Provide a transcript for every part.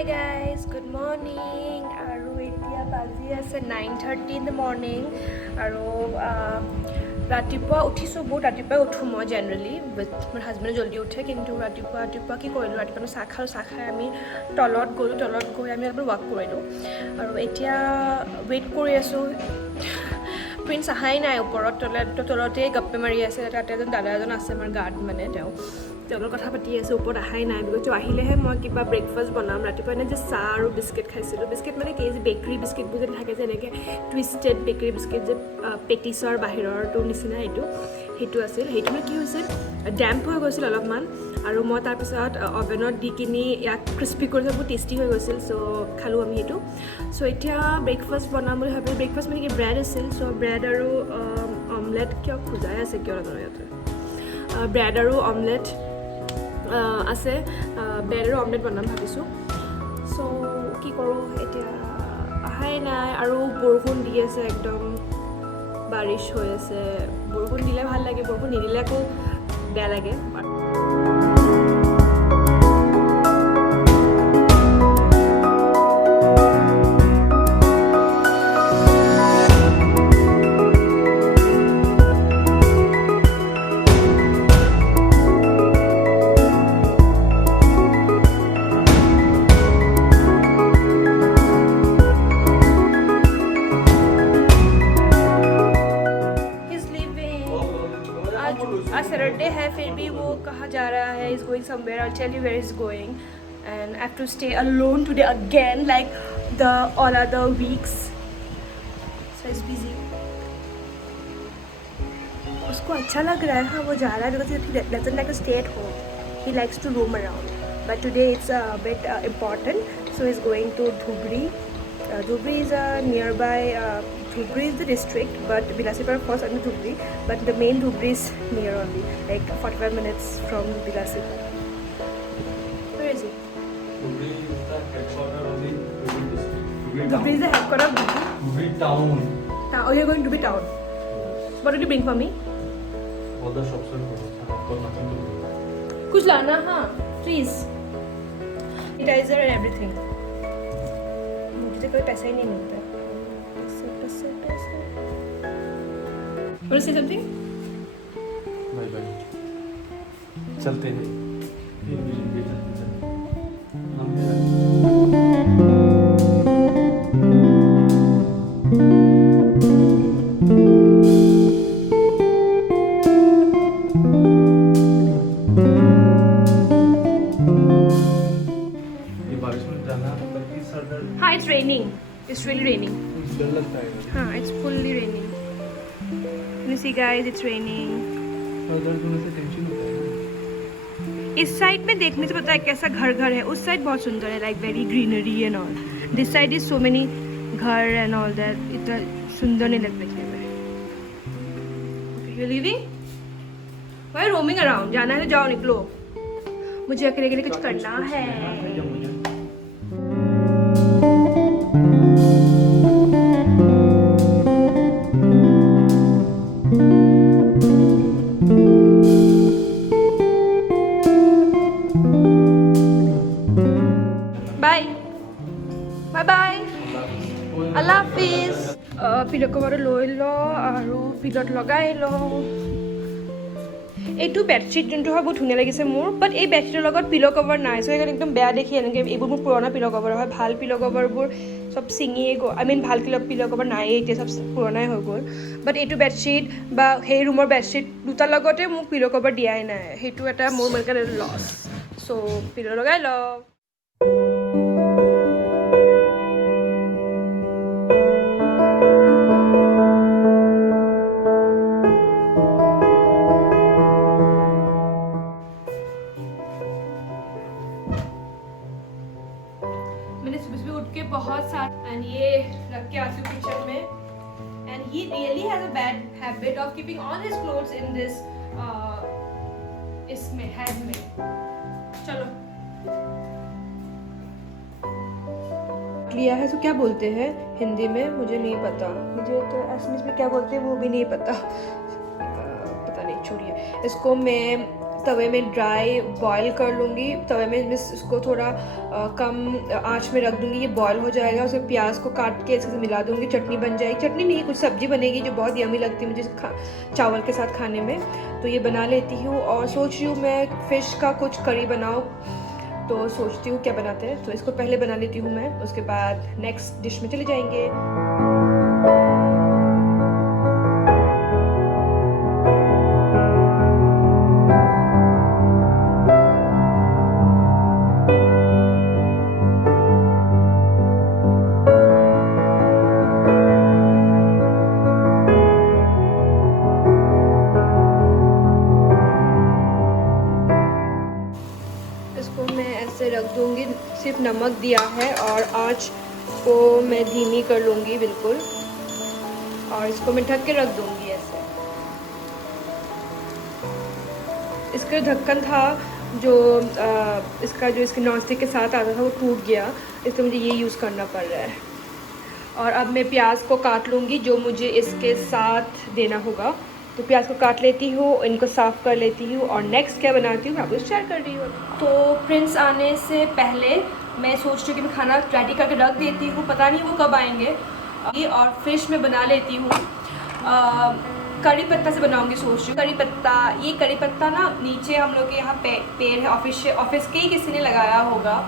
Hi guys, good morning. আৰু এতিয়া বাজি আছে 9:30 in the morning. আৰু ৰাতিপুৱা উঠিছোঁ, বহুত ৰাতিপুৱাই উঠোঁ মই জেনেৰেলি, মোৰ হাজবেণ্ডে জল্দি উঠে, কিন্তু ৰাতিপুৱা কি কৰিলোঁ, ৰাতিপুৱা চাহ খাই আমি তলত গৈ আমি অলপ ৱাক কৰিলোঁ। আৰু এতিয়া ৱেইট কৰি আছোঁ। প্ৰিন্স অহাই নাই ওপৰত, তলতেই গপ্পে মাৰি আছে। তাতে এজন দাদা এজন আছে আমাৰ গাৰ্ড, মানে তেওঁলোকৰ কথা পাতি আছে, ওপৰত অহাই নাই। বিকজ আহিলেহে মই কিবা ব্ৰেকফাষ্ট বনাম। ৰাতিপুৱা এনে যে চাহ আৰু বিস্কিট খাইছিলোঁ। বিস্কিট মানে কি যে বেকাৰী বিস্কিটবোৰ যে থাকে যে এনেকৈ টুইষ্টেড বেকাৰী বিস্কিট যে পেটিছৰ বাহিৰৰটোৰ নিচিনা সেইটো আছিল। সেইটো কি হৈছিল, ডেম্প হৈ গৈছিল অলপমান, আৰু মই তাৰপিছত অভেনত দি কিনি ইয়াক ক্ৰিস্পি কৰিছোঁ, বহুত টেষ্টি হৈ গৈছিল। চ' খালোঁ আমি সেইটো। চ' এতিয়া ব্ৰেকফাষ্ট বনাম বুলি ভাবিলোঁ। ব্ৰেকফাষ্ট মানে কি ব্ৰেড আছিল। চ' ব্ৰেড আৰু অমলেট কিয় খোজাই আছে কিয় নাজানো ইয়াতে, ব্ৰেড আৰু অমলেট আছে। ব্ৰেড আৰু অমলেট বনাম ভাবিছোঁ। চ' কি কৰোঁ এতিয়া, অহাই নাই আৰু বৰষুণ দি আছে, একদম বাৰিছ হৈ আছে। বৰষুণ দিলে ভাল লাগে, বৰষুণ নিদিলে আকৌ বেয়া লাগে। आज सैटरडे है, फिर भी वो कहाँ जा रहा है, is going somewhere. I tell you where is going, and I have to stay alone today again like the all other weeks. So is busy. उसको अच्छा लग रहा है, हाँ वो जा रहा है, because he doesn't like to stay at home, he likes to roam around, but today it's a bit important, so is going to Dhubri. Dhubri is a nearby, Dhubri is the district, but Bilasipur falls under Dhubri, but the main Dhubri is near only, like 45 minutes from Bilasipur. Where is he? Dhubri is the headquarter of the Dhubri district. Dhubri is the headquarter of Dhubri? Dhubri town. Oh, you're going to Dhubri town. Yes. What did you bring for me? All the shops are closed. I've got nothing to do. कुछ लाना, हाँ, please. Sanitizer and everything. मुझे कोई पैसा ही नहीं मिलता है. पैसे. Want to say something? Bye bye. चलते हैं. हाँ, it's raining. It's really raining. डर लगता है. हाँ, it's fully raining. You see guys, it's raining. और दर्द होने से टेंशन होता है. इस साइड में देखने से पता है कैसा घर है. उस साइड बहुत सुंदर है, like very greenery and all. This side is so many घर एंड ऑल दैट. इतना सुंदर नहीं लगता देखने में. You living? Why roaming around? जाना है तो जाओ, निकलो. मुझे अकेले के लिए कुछ करना है. বাই আল্লাহ হাফিজ. পিলো কভাৰ লৈ লওঁ আৰু পিলত লগাই লওঁ. এইটো বেডশ্বীট যোনটো হয় বহুত ধুনীয়া লাগিছে মোৰ, বাট এই বেডশ্বীটৰ লগত পিলো কভাৰ নাই. চ' সেইকাৰণে একদম বেয়া দেখি. এনেকৈ এইবোৰ মোৰ পুৰণা পিলো কভাৰ হয়. ভাল পিলো কভাৰবোৰ চব ছিঙিয়ে গ'ল. ভাল পিলো কভাৰ নায়েই এতিয়া, চব পুৰণাই হৈ গ'ল. বাট এইটো বেডশ্বীট বা সেই ৰুমৰ বেডশ্বীট দুটাৰ লগতে মোক পিলো কভাৰ দিয়াই নাই. সেইটো এটা মোৰ কাৰণে লছ. চ' পিলো লগাই লওঁ. बहुत सारा एंड ये रख के आती हूँ किचन में. And he really has a bad habit of keeping all his clothes in this इसमें हैंड में. चलो लिया है. तो क्या बोलते हैं हिंदी में मुझे नहीं पता. मुझे तो असमीज में क्या बोलते हैं वो भी नहीं पता. पता नहीं, छोड़िए. इसको मैं तवे में ड्राई बॉईल कर लूँगी। तवे में मैं इसको थोड़ा कम आंच में रख दूँगी, ये बॉईल हो जाएगा। उसमें प्याज को काट के इसके साथ मिला दूँगी, चटनी बन जाएगी। चटनी नहीं, कुछ सब्जी बनेगी जो बहुत यमी लगती है मुझे चावल के साथ खाने में, तो ये बना लेती हूँ। और सोच रही हूँ मैं फ़िश का कुछ करी बनाऊँ, तो सोचती हूँ क्या बनाते हैं, तो इसको पहले बना लेती हूँ मैं, उसके बाद नेक्स्ट डिश में चले जाएंगे। रख दूंगी, सिर्फ नमक दिया है और आंच को मैं धीमी कर लूँगी बिल्कुल, और इसको मैं ढक के रख दूँगी ऐसे। इसका ढक्कन था जो इसका जो इसके नॉनस्टिक के साथ आता था वो टूट गया, इसलिए मुझे ये यूज़ करना पड़ रहा है। और अब मैं प्याज को काट लूँगी जो मुझे इसके साथ देना होगा, तो प्याज को काट लेती हूँ, इनको साफ़ कर लेती हूँ और नेक्स्ट क्या बनाती हूँ मैं आपको शेयर कर रही हूँ। तो प्रिंस आने से पहले मैं सोच रही हूँ कि मैं खाना रेडी करके रख देती हूँ, पता नहीं वो कब आएंगे। ये और फिश में बना लेती हूँ, करी पत्ता से बनाऊँगी सोच रही हूँ। करी पत्ता, ये करी पत्ता ना नीचे हम लोग के यहाँ पेड़ है, ऑफिस के ही किसी ने लगाया होगा,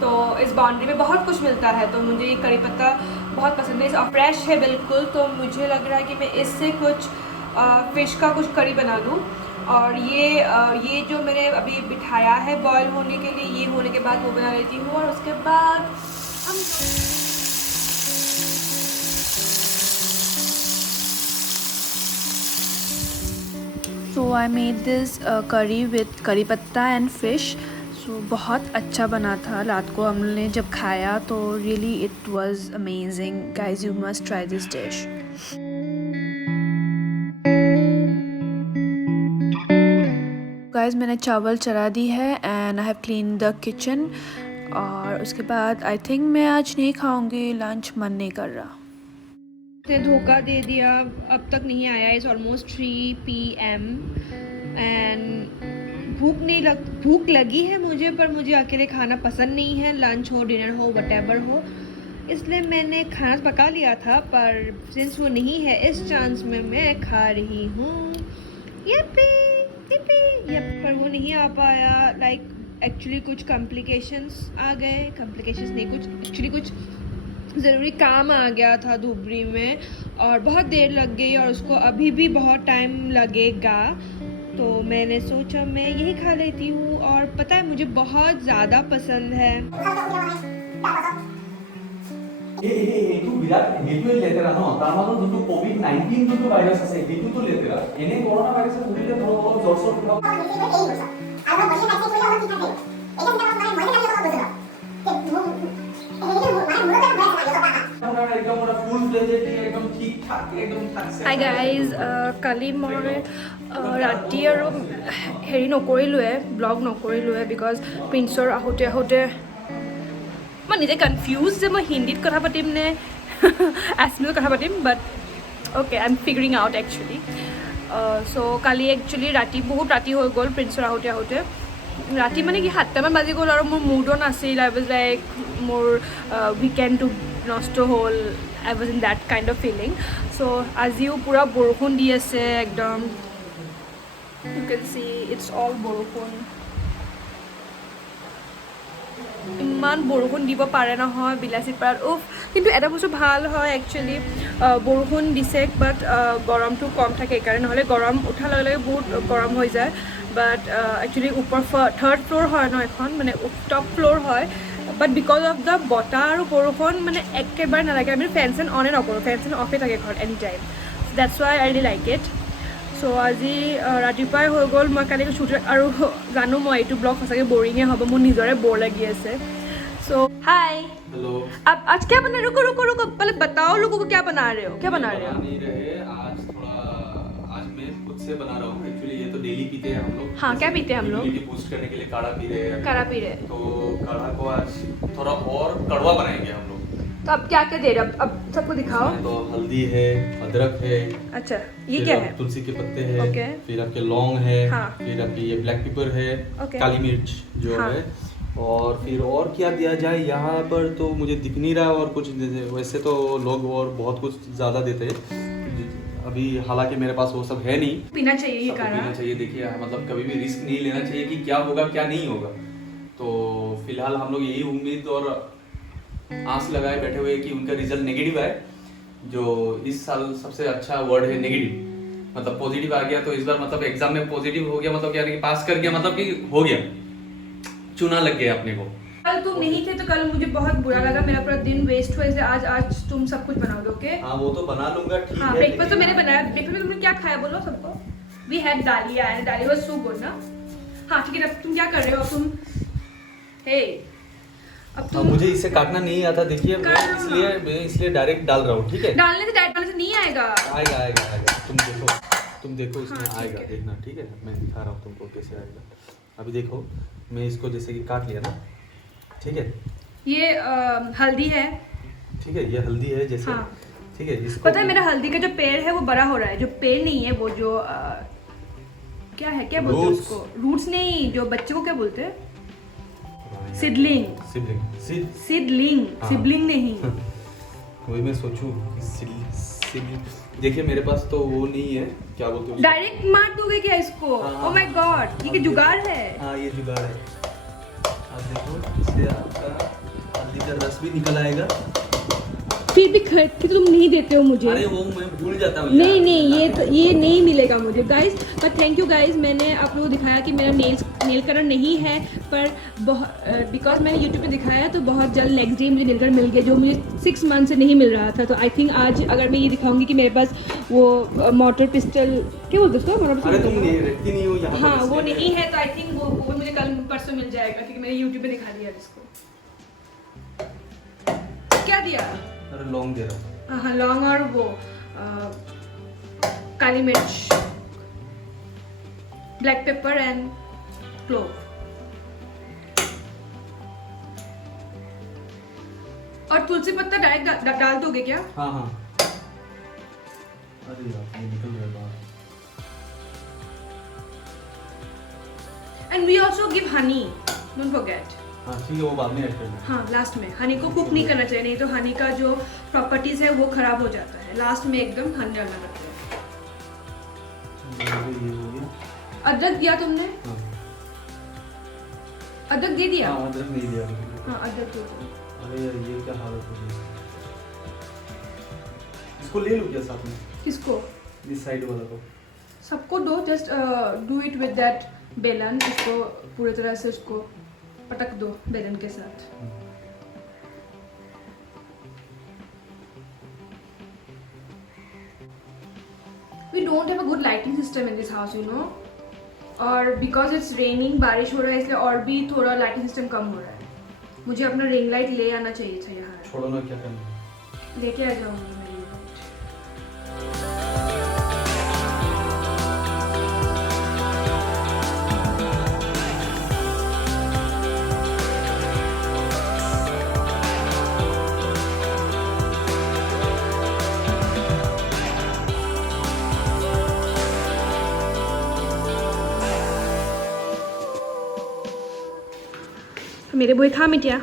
तो इस बाउंड्री में बहुत कुछ मिलता है, तो मुझे ये करी पत्ता बहुत पसंद है। फ्रेश है बिल्कुल, तो मुझे लग रहा है कि मैं इससे कुछ फ़िश का कुछ करी बना दूँ। और ये जो मैंने अभी बिठाया है बॉयल होने के लिए, ये होने के बाद वो बना लेती हूँ, और उसके बाद हम So I made this curry with करी पत्ता एंड फिश। सो बहुत अच्छा बना था। रात को हमने जब खाया तो really it was amazing. Guys you must try this dish. Guys मैंने चावल चढ़ा दी है and I have clean the kitchen. और उसके बाद आई थिंक मैं आज नहीं खाऊंगी लंच, मन नहीं कर रहा। ने धोखा दे दिया, अब तक नहीं आया। इज़ ऑलमोस्ट 3 PM एंड भूख लगी है मुझे, पर मुझे अकेले खाना पसंद नहीं है, लंच हो डिनर हो व्हाटएवर हो, इसलिए मैंने खाना पका लिया था। पर सिंस वो नहीं है, इस चांस में मैं खा रही हूँ। पर वो नहीं आ पाया। लाइक एक्चुअली कुछ कॉम्प्लिकेशंस आ गए, कॉम्प्लिकेशंस नहीं, कुछ एक्चुअली कुछ ज़रूरी काम आ गया था धुबरी में, और बहुत देर लग गई, और उसको अभी भी बहुत टाइम लगेगा। तो मैंने सोचा मैं यही खा लेती हूँ, और पता है मुझे बहुत ज़्यादा पसंद है। এইটো বিৰাট হেতুৱে লেতেৰা ন, তাৰ মাজত যোনটো COVID-19 যোনটো ভাইৰাছ আছে সেইটোতো লেতেৰা। এনে কৰোনা ভাইৰাছে ধৰিলে ধৰক অলপ জ্বৰ চৰ কিবা হাই গাইজ, কালি মই ৰাতি আৰু হেৰি নকৰিলোৱে, ব্লগ নকৰিলোৱে, বিকজ প্ৰিন্সৰ আহোঁতে মই নিজে কনফিউজ যে মই হিন্দীত কথা পাতিম নে আছমিজত কথা পাতিম, but okay I am figuring out actually. চ' কালি একচুৱেলি বহুত ৰাতি হৈ গ'ল প্ৰিন্সৰ আহোঁতে। ৰাতি মানে কি 7টামান বাজি গ'ল, আৰু মোৰ মুডো নাছিল। আই ৱাজ লাইক মোৰ উইকেণ্ডটো নষ্ট হ'ল। I was in that kind of feeling. So' আজিও পূৰা বৰষুণ দি আছে একদম, ইউ কেন চি ইটছ অল বৰষুণ। ইমান বৰষুণ দিব পাৰে নহয় বিলাচীপাৰাত, উফ। কিন্তু এটা বস্তু ভাল হয় একচুৱেলি, বৰষুণ দিছে বাট গৰমটো কম থাকে সেইকাৰণে, নহ'লে গৰম উঠাৰ লগে লগে বহুত গৰম হৈ যায়। বাট একচুৱেলি ওপৰ 3rd ফ্ল'ৰ হয় ন এখন, মানে টপ ফ্ল'ৰ হয়, বাট বিকজ অফ দ্য বতাহ আৰু বৰষুণ মানে একেবাৰে নালাগে। আমি ফেন চেন অনে নকৰোঁ, ফেন চেন অফে থাকে ঘৰত any time. That's why I really like it. চ' আজি ৰাতিপুৱাই হৈ গ'ল। মই কালি শ্বুট, আৰু জানো মই এইটো ব্লগ সঁচাকৈ বৰিঙে হ'ব, মোৰ নিজৰে বৰ লাগি আছে। सो हाय, हेलो। अब आज क्या बना? रुको पहले बताओ लोगों को क्या बना रहे हो, क्या बना रहे हो? नहीं रहे आज, थोड़ा आज मैं खुद से बना रहा हूँ। एक्चुअली ये तो डेली पीते हैं हम लोग। हाँ, क्या पीते हैं हम लोग? इम्यूनिटी बूस्ट करने के लिए काढ़ा पी रहे हैं। काढ़ा पी रहे हैं। तो काढ़ा को आज थोड़ा और कड़वा बनाएंगे हम लोग। तो अब क्या क्या दे रहे हो? अब सबको दिखाओ। तो हल्दी है, अदरक है, अच्छा ये फिर क्या आप है? तुलसी के पत्ते हैं, ओके। फिर आपके लौंग है, हाँ। फिर आपके ये ब्लैक पेपर है, ओके। काली मिर्च जो हाँ। है, और फिर और क्या दिया जाए यहाँ पर तो मुझे दिख नहीं रहा और कुछ वैसे तो लोग और बहुत कुछ ज़्यादा देते हैं अभी, हालांकि मेरे पास वो सब है नहीं। पीना चाहिए ये सबको काढ़ा। पीना चाहिए। देखिए मतलब कभी भी रिस्क नहीं लेना चाहिए कि क्या होगा क्या नहीं होगा। तो फिलहाल हम लोग यही उम्मीद और आस लगाए बैठे हुए कि उनका रिजल्ट नेगेटिव आए। जो इस साल सबसे अच्छा वर्ड है नेगेटिव, मतलब पॉजिटिव आ गया तो इस बार मतलब एग्जाम में पॉजिटिव हो गया, मतलब क्या कि पास कर गया, मतलब कि हो गया, चुना लग गया अपने को। कल तुम नहीं थे तो कल मुझे बहुत बुरा लगा, मेरा पूरा दिन वेस्ट हुआ, इसलिए आज तुम सब कुछ बनाओगे। ओके हाँ वो तो बना लूंगा, ठीक हाँ, है। ब्रेकफास्ट तो मैंने बनाया। ब्रेकफास्ट में तुमने क्या खाया बोलो सबको? वी हैड दालिया एंड दाली वाज सो गुड ना। हाँ ठीक है, अब तुम क्या कर रहे हो? अब तुम हे अब तुम मुझे इसे काटना नहीं आता, देखिए मैं इसलिए डायरेक्ट डाल रहा हूँ, ठीक है। डालने से नहीं आएगा। आएगा आएगा आएगा, तुम देखो इसमें हाँ, ठीक आएगा, है। देखना, ठीक है। मैं दिखा रहा हूँ तुमको कैसे आएगा। अभी देखो मैं इसको जैसे कि काट लिया ना, ठीक है। ये हल्दी है। ठीक है, ये हल्दी है जैसे, हाँ। ठीक है। इसको पता है मेरा हल्दी का जो पेड़ है वो बड़ा हो रहा है। जो पेड़ नहीं है वो जो क्या है, क्या बोलते हैं Roots। उसको? रूट्स नहीं, जो बच्चे को क्या बोलते हैं? सिडलिंग। सिडलिंग हाँ। सिबलिंग नहीं। वही मैं सोचूं कि देखिए मेरे पास तो वो नहीं है, क्या बोलते हैं उसको? डायरेक्ट मार दोगे क्या इसको? हाँ। ओह माय गॉड, ये क्या जुगाड़ है? हाँ ये जुगाड़ है। आप देखो इससे आपका हल्दी का रस भी निकल आएगा। फिर भी खरीद तुम नहीं देते हो मुझे। अरे वो मैं भूल जाता हूँ। नहीं नहीं, ये नहीं मिलेगा मुझे गाइस। पर थैंक यू गाइस, मैंने आप लोगों को दिखाया कि मेरा नेल कलर नहीं है, पर बिकॉज मैंने यूट्यूब पे दिखाया तो बहुत जल्द नेक्स्ट डे मुझे नेल कलर मिल गया, जो मुझे 6 मंथ से नहीं मिल रहा था। तो आई थिंक आज अगर मैं ये दिखाऊंगी कि मेरे पास वो मोटर पिस्टल, क्या बोलते उसको? मोटर अरे तुम पिस्टल, रहती नहीं हो यहाँ पर, हाँ वो इसलिए नहीं है, तो आई थिंक वो मुझे कल परसों मिल जाएगा, क्योंकि मैंने यूट्यूब पे दिखा दिया इसको। क्या दिया? अरे लौंग दे रहा हूँ। हाँ लौंग और वो काली मिर्च, ब्लैक पेपर एंड क्लोव। और तुलसी पत्ता डायरेक्ट डाल दोगे क्या? हाँ हाँ। अरे यार ये निकल रहा है बाहर। And we also give honey, don't forget. हाँ ठीक है, वो बाद में ऐड करना। हाँ लास्ट में। हनी को कुक नहीं करना चाहिए, नहीं तो हनी का जो प्रॉपर्टीज है वो खराब हो जाता है। लास्ट में एकदम हनी डालना पड़ता है। ये हो गया। अदरक दिया तुमने? हाँ। अदरक दे दिया? हाँ अदरक नहीं दिया। हाँ अदरक दे दिया। अरे यार ये क्या हालत हो गई। इसको ले लो क्या साथ में? किसको? इस साइड वाला को। सबको दो, just do it with that बेलन। इसको पूरी तरह से उसको पटक दो बेलन के साथ। We don't have a good lighting system in this house, you know. और because it's raining, बारिश हो रहा है, इसलिए और भी थोड़ा लाइटिंग सिस्टम कम हो रहा है। मुझे अपना रिंग लाइट ले आना चाहिए था यहाँ। छोड़ो ना, क्या करना। लेके आ जाऊंगी मैं रिंग लाइट। मेरे बोई था मिटिया।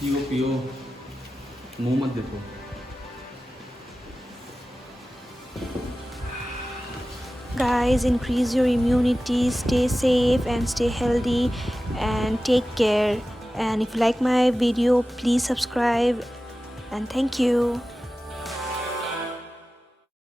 पियो पियो, मुंह मत देखो। Guys, increase your immunity, stay safe and stay healthy and take care. And if you like my video, please subscribe and thank you.